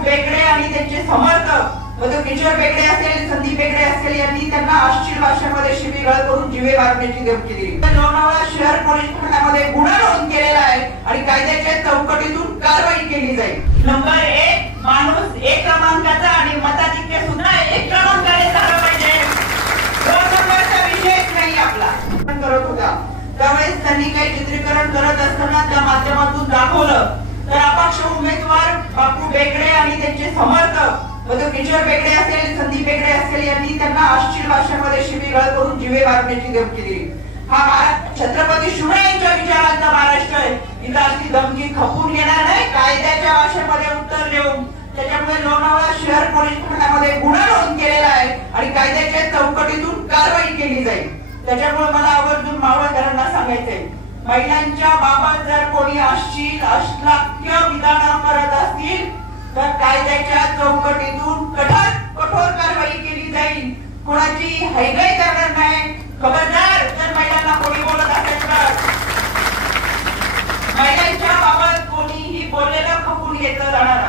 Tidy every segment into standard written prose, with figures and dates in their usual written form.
बापू बेगडे आणि त्यांचे समर्थक किशोर बेगडे असेल, संदीप बेगडे असेल यांनी त्यांना अश्लील भाषेमध्ये शिवीगाळ करून जीवे मारण्याची धमकी दिली। लोणावळा शहर पोलीस ठाण्यामध्ये गुन्हा नोंद केलेला आहे आणि कायद्याच्या चौकटीतून कारवाई केली जाईल। नंबर 1 माणूस 1 क्रमांकाचा आणि मताधिक्य सुद्धा 1 क्रमांकाने झाला पाहिजे। 2 नंबरचा विषयच नाही आपला करत होता त्यावेळेस त्यांनी काही चित्रीकरण करत असताना त्या माध्यमातून दाखवलं तर अपक्ष उमेदवार बापू बेगडे आणि त्यांचे समर्थक किशोर बेगडे असेल, संदीप बेगडे असेल यांनी त्यांना अश्लील भाषेमध्ये शिवीगाळ करून जीवे मारण्याची धमकी दिली। हा छत्रपती शिवरायांच्या विचारांचा महाराष्ट्र आहे, इथं अशी धमकी खपून घेणार नाही, कायद्याच्या भाषेमध्ये उत्तर देऊन। त्याच्यामुळे लोणावळा शहर पोलीस ठाण्यामध्ये गुन्हा नोंद केलेला आहे आणि कायद्याच्या चौकटीतून कारवाई केली जाईल। त्याच्यामुळे मला आवर्जून मावळकरांना सांगायचंय, महिलांच्या बाबत जर कोणी अश्लील विधान करत असतील तर कायद्याच्या चौकटीतून कठोर कारवाई केली जाईल। कोणाची हैगाई करणार नाही। खबरदार जर महिलांना कोणी बोलत असेल तर महिलांच्या बाबत कोणीही बोललेलं खपून घेतलं जाणार।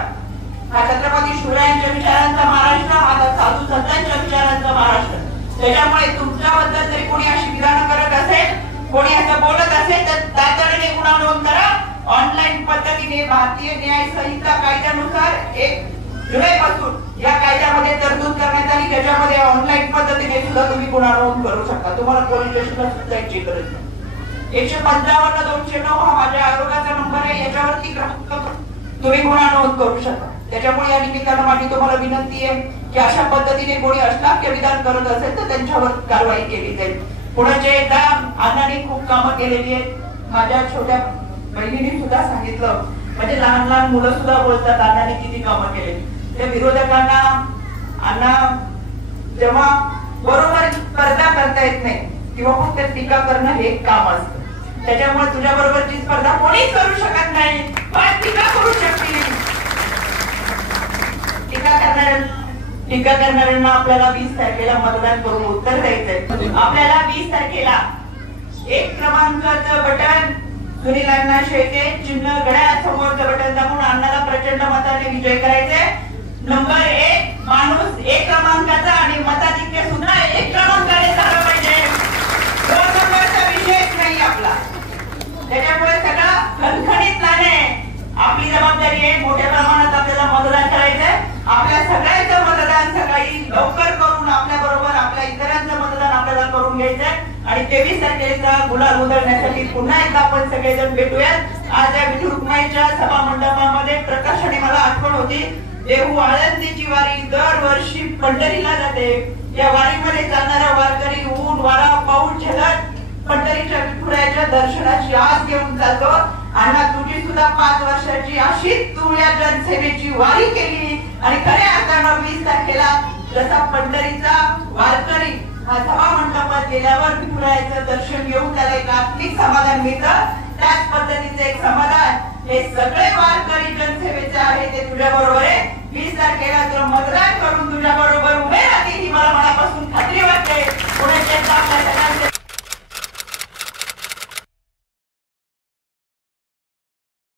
हा छत्रपती शिवरायांच्या विचारांचा महाराष्ट्र, हा साधू संतांच्या विचारांचा महाराष्ट्र। त्याच्यामुळे तुमच्याबद्दल जरी कोणी अशी विधानं करत असेल, कोणी असं बोलत असेल तर तातडीने गुन्हा नोंद करा। ऑनलाईन पद्धतीने भारतीय न्याय संहिता कायद्यानुसार 1 जुलैपासून या कायद्यामध्ये तरतूद करण्यात आली, त्याच्यामध्ये ऑनलाईन पद्धतीने सुद्धा तुम्ही गुन्हा नोंद करू शकता। तुम्हाला पोलीस स्टेशनला जायची गरज नाही। 155 209 हा माझ्या आयोगाचा नंबर आहे, याच्यावरती तुम्ही गुन्हा नोंद करू शकता। त्याच्यामुळे या निमित्तानं माझी तुम्हाला विनंती आहे की अशा पद्धतीने कोणी अश्लील विधान करत असेल तर त्यांच्यावर कारवाई केली जाईल। पुढे एकदा अण्णांनी खूप कामं केलेली आहेत। माझ्या छोट्या बहिणीने सुद्धा सांगितलं, म्हणजे लहान लहान मुलं सुद्धा बोलतात अण्णांनी किती कामं केली। त्या विरोधकांना अण्णा जेव्हा बरोबर स्पर्धा करता येत नाही किंवा फक्त टीका करणं हे काम असतं, त्याच्यामुळे तुझ्या बरोबरची स्पर्धा कोणीच करू शकत नाही, पण टीका करू शकतील। टीका करणाऱ्यांना आपल्याला 20 तारखेला मतदान करून उत्तर द्यायचंय। आपल्याला 20 तारखेला 1 क्रमांकाचं बटन सुनील अण्णा शेळके चिन्ह घड्याळासमोरचं बटन दाबून अण्णाला प्रचंड मताने विजय करायचे। नंबर 1 माणूस 1 क्रमांकाचा आणि मताधिक्य सुद्धा 1 क्रमांकाने झाला पाहिजे। 2 नंबरचा विषयच नाही आपला। त्याच्यामुळे सगळा खणखणीतपणे आपली जबाबदारी आहे। मोठ्या प्रमाणात आपल्याला मतदान करायचंय। आपल्या सगळ्यांचं मतदान सकाळी लवकर करून आपल्या बरोबर आपल्या इतरांचं मतदान आपल्याला करून घ्यायचंय आणि 23 तारखेला गुलाल उधळण्यासाठी पुन्हा एकदा आपण सगळेजण भेटूयात। आज या विठू रुक्माईच्या सभा मंडपामध्ये प्रकाशाने मला आठवण होती, देहू आळंदीची वारी दरवर्षी पंढरीला जाते। या वारीमध्ये जाणारा वारकरी ऊन वारा पाऊस झेलत पंढरीच्या विठुरायाच्या दर्शनाची आस घेऊन जातो। अण्णा तुझी सुद्धा 5 वर्षाची अशीच तू या जनसेवेची वारी केली आणि खऱ्या अर्थानं 20 तारखेला जसा पंढरीचा वारकरी हा सभा मंडपात गेल्यावर विठुरायाचं दर्शन घेऊन त्याला एक आत्मिक समाधान मिळतं, त्याच पद्धतीचे एक समाधान हे सगळे वारकरी जनसेवेचे आहे ते तुझ्या बरोबर आहे। 20 तारखेला तुला मतदान करून तुझ्या